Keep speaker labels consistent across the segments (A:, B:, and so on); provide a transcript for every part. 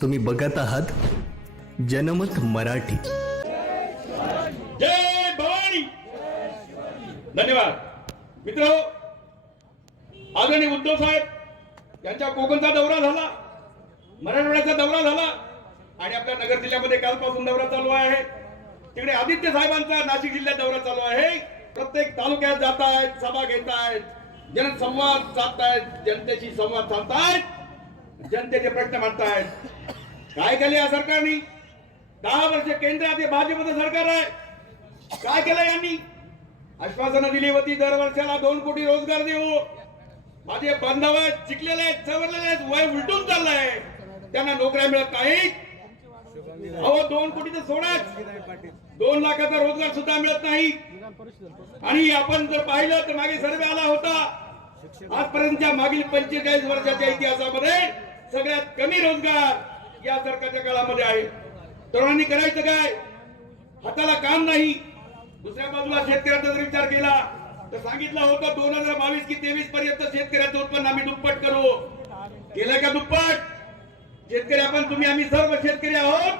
A: तुम्ही बघत आहात जनमत मराठी.
B: जय भवानी. धन्यवाद. मित्र आदरणीय उद्धव साहेब यांच्या कोकणचा दौरा झाला मराठवाड्याचा दौरा झाला आणि आपल्या नगर जिल्ह्यामध्ये कालपासून दौरा चालू आहे. तिकडे आदित्य साहेबांचा नाशिक जिल्ह्यात दौरा चालू आहे. प्रत्येक तालुक्यात जात आहेत सभा घेत आहेत जनसंवाद साधतायत जनतेशी संवाद साधतायत. जनतेचे प्रश्न मांडतायत. काय केले या सरकारने? दहा वर्ष केंद्रात हे भाजपचं सरकार आहे. काय केलं यांनी? आश्वासनं दिली होती दर वर्षाला दोन कोटी रोजगार देऊ. माझे बांधव आहेत शिकलेले आहेत सवरलेले आहेत वय उलटून चाललंय. त्यांना नोकऱ्या मिळत नाहीत. अहो दोन कोटीचं सोडाच. दोन लाखाचा रोजगार सुद्धा मिळत नाही. आणि आपण जर पाहिलं तर मागे सर्वे आला होता. आजपर्यंतच्या मागील पंचेचाळीस वर्षाच्या इतिहासामध्ये सगळ्यात कमी रोजगार या सरकारच्या काळामध्ये आहे. तरुणांनी करायचं काय? हाताला काम नाही. दुसऱ्या बाजूला शेतकऱ्याचा जर विचार केला तर सांगितलं होतं दोन हजार बावीस की तेवीस पर्यंत शेतकऱ्याचं उत्पन्न आम्ही दुप्पट करू. केलं का दुप्पट? शेतकरी आपण तुम्ही आम्ही सर्व शेतकरी आहोत.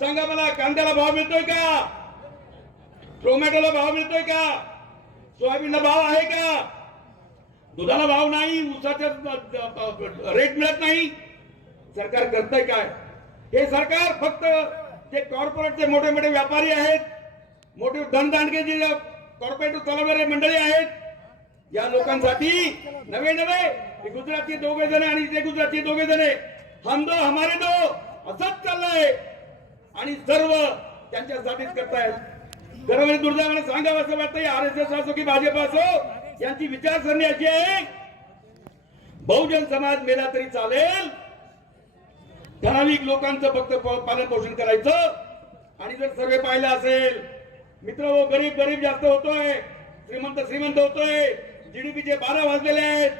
B: सांगा मला कांद्याला भाव मिळतोय का? टोमॅटोला भाव मिळतोय का? सोयाबीनला भाव आहे का? दुधाला भाव नाही उसाच्या रेट मिळत नाही. सरकार करतंय काय? हे सरकार फक्त जे कॉर्पोरेटचे मोठे मोठे व्यापारी आहेत मोठे धनदांडके जे कॉर्पोरेट चालवणारे मंडळी आहेत या लोकांसाठी नवे नवे हे गुजरातचे दोघे जण आणि ते गुजरातचे दोघे जण हम दो हमारे दो असंच चाललंय. आणि सर्व त्यांच्या त्यांच्यासाठीच करतायत. खरं दुर्दैवाने सांगावं असं वाटतं आर एस एस असो की भाजप असो यांची विचारसरणी अशी आहे. बहुजन समाज मेला तरी चालेल. ठराविक लोकांचं फक्त पालन पोषण करायचं. आणि जर सर्वे पाहिलं असेल मित्र हो गरीब गरीब जास्त होतोय श्रीमंत श्रीमंत होतोय जीडीपीचे बारा वाजलेले आहेत.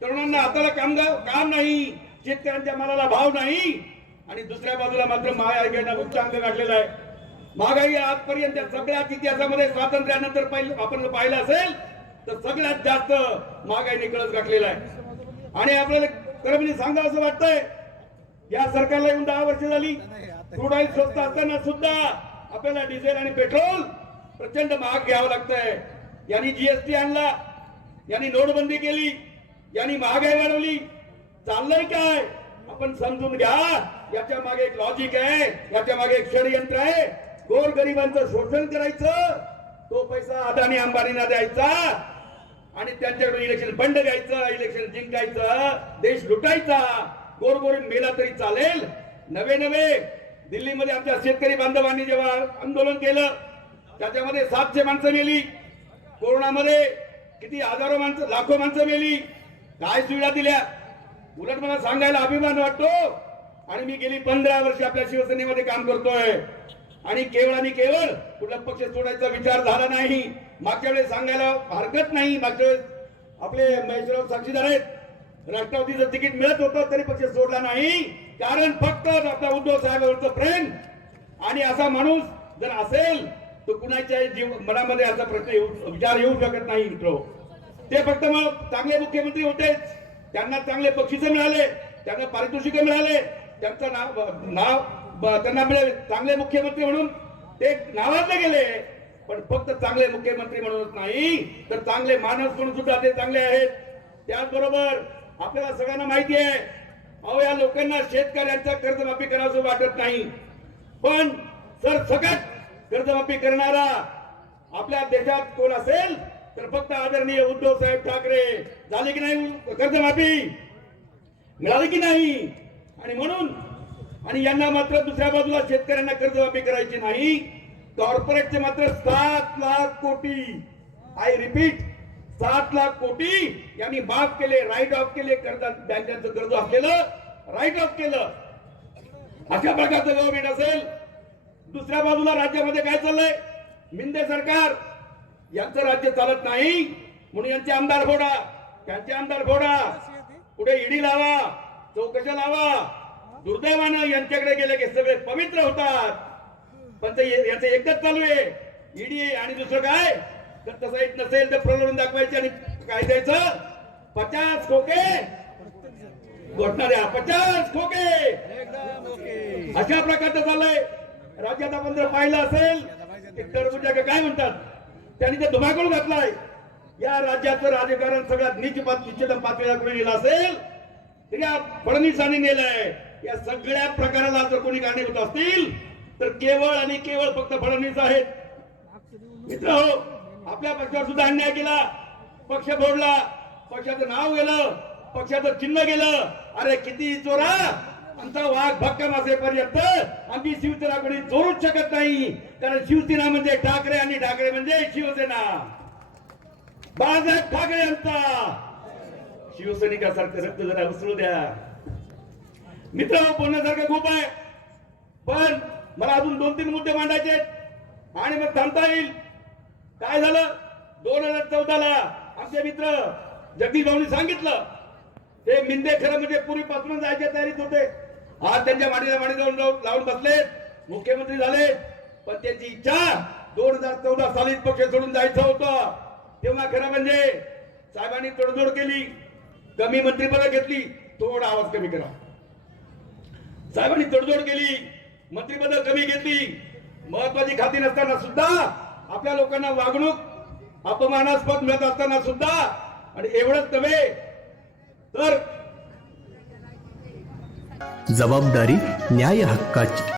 B: तरुणांना हाताला कामगार काम नाही शेतकऱ्यांच्या मालाला भाव नाही. आणि दुसऱ्या बाजूला मात्र महागाईनं उच्चांक गाठलेला आहे. महागाई आजपर्यंत सगळ्याच इतिहासामध्ये स्वातंत्र्यानंतर पाहिलं आपण पाहिलं असेल तर सगळ्यात जास्त महागाईने कळस गाठलेला आहे. आणि आपल्याला खरं म्हणजे सांगा असं वाटतंय या सरकारला येऊन दहा वर्ष झाली. क्रूड ऑइल स्वस्त असताना सुद्धा आपल्याला डिझेल आणि पेट्रोल प्रचंड महाग घ्यावं लागतंय. यांनी जीएसटी आणला यांनी नोटबंदी केली यांनी महागाई वाढवली. चाललंय काय? आपण समजून घ्या. याच्या मागे एक लॉजिक आहे याच्या मागे एक षडयंत्र आहे. गोर गरिबांचं शोषण करायचं तो पैसा अदानी अंबानीना द्यायचा. आणि त्यांच्याकडून इलेक्शन बंड घ्यायचं इलेक्शन जिंकायचं देश लुटायचा. गोरगोरीब मेला तरी चालेल. नवे नवे. दिल्लीमध्ये आमच्या शेतकरी बांधवांनी जेव्हा आंदोलन केलं त्याच्यामध्ये सातशे माणसं मेली. कोरोनामध्ये किती हजारो माणसं लाखो माणसं मेली. काय सुविधा दिल्या? उलट मला सांगायला अभिमान वाटतो. आणि मी गेली पंधरा वर्ष आपल्या शिवसेनेमध्ये काम करतोय. आणि केवळ आणि केवळ कुठला पक्ष सोडायचा विचार झाला नाही. मागच्या वेळेस सांगायला हरकत नाही. मागच्या वेळेस आपले महेशराव साक्षीदार आहेत. राष्ट्रवादीचं तिकीट मिळत होतं तरी पक्ष सोडला नाही. कारण फक्त डॉक्टर उद्धव साहेबांवरचं प्रेम. आणि असा माणूस जर असेल तर कुणाच्या जीव मनामध्ये असा प्रश्न येऊ विचार येऊ शकत नाही मित्र. ते फक्त मग चांगले मुख्यमंत्री होतेच त्यांना चांगले बक्षीस मिळाले. त्यांना पारितोषिक मिळाले. त्यांचं नाव नाव त्यांना मिळाले चांगले मुख्यमंत्री म्हणून. ते नावाजले गेले. पण फक्त चांगले मुख्यमंत्री म्हणूनच नाही तर चांगले माणूस म्हणून सुद्धा ते चांगले आहेत. त्याचबरोबर आपल्याला सगळ्यांना माहिती आहे अहो या लोकांना शेतकऱ्यांचा कर्जमाफी करावं वाटत नाही. पण सर सगळ्यात कर्जमाफी करणारा आपल्या देशात कोण असेल तर फक्त आदरणीय उद्धव साहेब ठाकरे. झाले की नाही कर्जमाफी? मिळाली की नाही? आणि म्हणून आणि यांना मात्र दुसऱ्या बाजूला शेतकऱ्यांना कर्जमाफी करायची नाही कॉर्पोरेटचे मात्र सात लाख कोटी. आय रिपीट सात लाख कोटी यांनी माफ केले राईट ऑफ केले कर्ज बँकांचं कर्ज ऑफ केलं राईट ऑफ केलं. अशा प्रकारचं गव्हर्नमेंट असेल दुसऱ्या बाजूला राज्यामध्ये काय चाललंय? मिंदे सरकार. यांचं राज्य चालत नाही म्हणून यांचे आमदार फोडा. त्यांचे आमदार फोडा. पुढे ईडी लावा चौकशा लावा. दुर्दैवानं यांच्याकडे गेले की सगळे पवित्र होतात. पण ते याचं एकच चालू आहे. ईडी आणि दुसरं काय? तर तसं येत नसेल तर प्रलोभन दाखवायचे आणि काय द्यायचं? पचास खोके. घोटणाऱ्या पचास खोके. अशा प्रकारचं चाललंय. राज्यात आपण जर पाहिलं असेल की काय म्हणतात? त्यांनी ते धुमाकूळ घातलाय. या राज्याचं राजकारण सगळ्यात नीच निश्चितम पातळीला कोणी नेलं असेल तर या फडणवीसांनी नेलंय. या सगळ्या प्रकाराला जर कोणी कारणीभूत असतील तर केवळ आणि केवळ फक्त फडणवीस आहेत. मित्र हो आपल्या पक्षावर सुद्धा अन्याय केला. पक्ष फोडला. पक्षाचं नाव गेलं. पक्षाचं चिन्ह गेलं. अरे किती चोरा! आमचा वाघ भक्कम असेपर्यंत आमची शिवसेना कोणी चोरूच शकत नाही. कारण शिवसेना म्हणजे ठाकरे आणि ठाकरे म्हणजे शिवसेना. बाळासाहेब ठाकरे यांचा. शिवसैनिकासारखं रक्त जरा उसळू द्या. मित्र बोलण्यासारखं खूप आहे. पण मला अजून दोन तीन मुद्दे मांडायचे आहेत. आणि मग थांबता येईल. काय झालं? दोन हजार चौदाला आमचे मित्र जगदीश भाऊनी सांगितलं. ते मिंदे खरं म्हणजे पूर्वीपासून जायच्या तयारीत होते. आज त्यांच्या माडीला माडी लावून लावून लावून बसले मुख्यमंत्री झाले पण त्यांची इच्छा दोन हजार चौदा साली पक्ष सोडून जायचं होतं. तेव्हा खरं म्हणजे साहेबांनी तडजोड केली. कमी मंत्रिपद घेतली. थोडा आवाज कमी करा. साहेबांनी तडजोड केली. मंत्रिपद कमी घेतली. महत्वाची खाती नसताना सुद्धा आपल्या लोकांना वागणूक अपमानास्पद मिळत असताना सुद्धा आणि एवढंच नव्हे तर
A: जबाबदारी न्याय हक्काची.